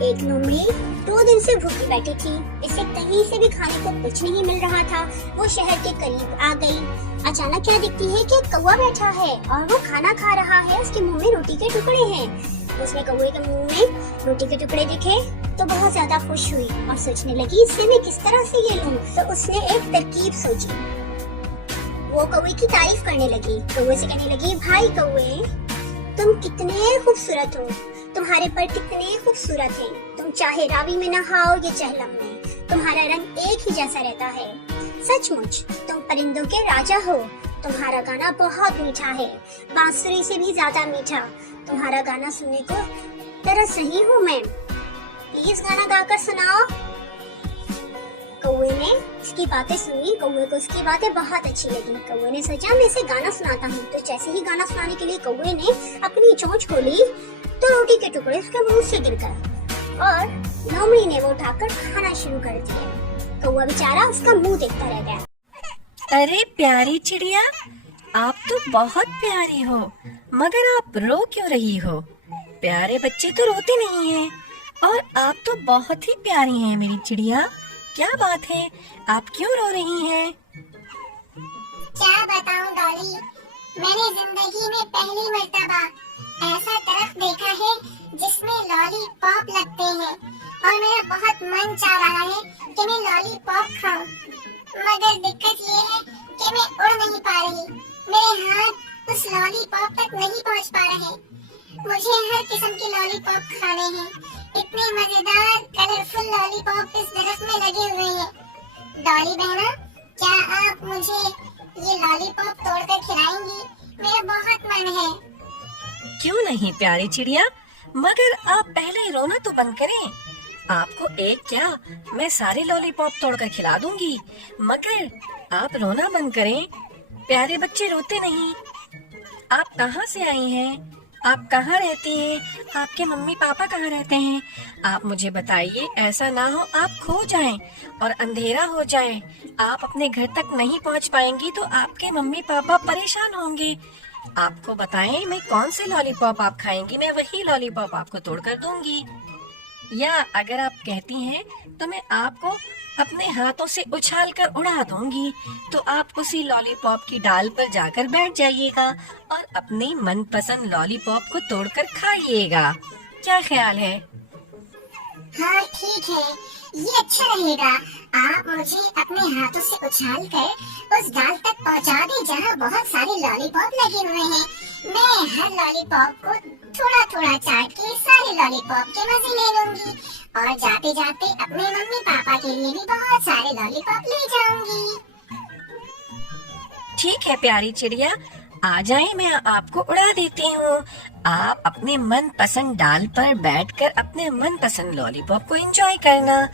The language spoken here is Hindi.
एक लोमड़ी 2 दिन से भूखी बैठी थी। इसे कहीं से भी खाने को कुछ नहीं मिल रहा था। वो शहर के करीब आ गई। अचानक क्या दिखती है कि एक कौवा बैठा है और वो खाना खा रहा है। उसके मुंह में रोटी के टुकड़े हैं। उसने कौवे के मुंह में रोटी के टुकड़े दिखे तो बहुत ज्यादा खुश हुई और सोचने लगी इससे मैं किस तरह से ये लूं। तो उसने एक तरकीब सोची। वो कौवे की तारीफ करने लगी। कौवे से कहने लगी, भाई कौवे, तुम कितने खूबसूरत हो, तुम्हारे पर कितने खूबसूरत हैं। तुम चाहे रावी में नहाओ या चहलम में, तुम्हारा रंग एक ही जैसा रहता है। सचमुच तुम परिंदों के राजा हो। तुम्हारा गाना बहुत मीठा है, बांसुरी से भी ज्यादा मीठा। तुम्हारा गाना सुनने को तरस रही हूँ मैं, प्लीज गाना गाकर सुनाओ। कौवे ने इसकी बातें सुनी। कौवे को उसकी बातें बहुत अच्छी लगी। कौवे ने सोचा मैं इसे गाना सुनाता हूँ। तो जैसे ही गाना सुनाने के लिए कौवे ने अपनी चोंच खोली तो रोटी के टुकड़े उसके मुंह से गिर गए और लोमड़ी ने वो उठाकर खाना शुरू कर दिया। कौवा बेचारा उसका मुंह देखता रह गया। अरे प्यारी चिड़िया, आप तो बहुत प्यारी हो, मगर आप रो क्यों रही हो? प्यारे बच्चे तो रोते नहीं हैं और आप तो बहुत ही प्यारी हैं मेरी चिड़िया। क्या बात है, आप क्यों रो रही हैं? क्या बताऊं डॉली, मैंने जिंदगी में पहली मर्तबा ऐसा दरख्त देखा है जिसमें लॉलीपॉप लगते हैं और मेरा बहुत मन चाह रहा है कि मैं लॉलीपॉप खाऊं। मगर दिक्कत ये है कि मैं उड़ नहीं पा रही। मेरे हाथ उस लॉलीपॉप तक नहीं पहुंच पा रहे। मुझे हर किस्म के लॉलीपॉप खाने हैं। इतने मजेदार कलरफुल लॉलीपॉप इस दरख्त में लगे हुए हैं। डॉली बहना, क्या आप मुझे ये लॉलीपॉप तोड़कर खिलाएंगी? मेरा बहुत मन है। क्यों नहीं प्यारी चिड़िया, मगर आप पहले रोना तो बंद करें। आपको एक क्या, मैं सारे लॉलीपॉप तोड़कर खिला दूंगी, मगर आप रोना बंद करें। प्यारे बच्चे रोते नहीं। आप कहाँ से आई हैं? आप कहाँ रहती हैं? आपके मम्मी पापा कहाँ रहते हैं? आप मुझे बताइए, ऐसा ना हो आप खो जाएं और अंधेरा हो जाए, आप अपने घर तक नहीं पहुँच पाएंगी तो आपके मम्मी पापा परेशान होंगे। आपको बताएं मैं कौन से लॉलीपॉप आप खाएंगी, मैं वही लॉलीपॉप आपको तोड़ कर दूंगी। या अगर आप कहती हैं तो मैं आपको अपने हाथों से उछाल कर उड़ा दूंगी, तो आप उसी लॉलीपॉप की डाल पर जाकर बैठ जाइएगा और अपनी मनपसंद लॉलीपॉप को तोड़कर खाइएगा। क्या ख्याल है? हाँ ठीक है, ये अच्छा रहेगा। आप मुझे अपने हाथों से उछाल कर उस डाल तक पहुंचा दें जहाँ बहुत सारे लॉलीपॉप लगे हुए हैं। मैं हर लॉलीपॉप को थोड़ा थोड़ा चाट के सारे लॉलीपॉप के मजे ले लूंगी और जाते जाते अपने मम्मी पापा के लिए भी बहुत सारे लॉलीपॉप ले जाऊंगी। ठीक है प्यारी चिड़िया, आ जाए, मैं आपको उड़ा देती हूँ। आप अपने मनपसंद डाल पर बैठकर अपने मनपसंद लॉलीपॉप को एंजॉय करना।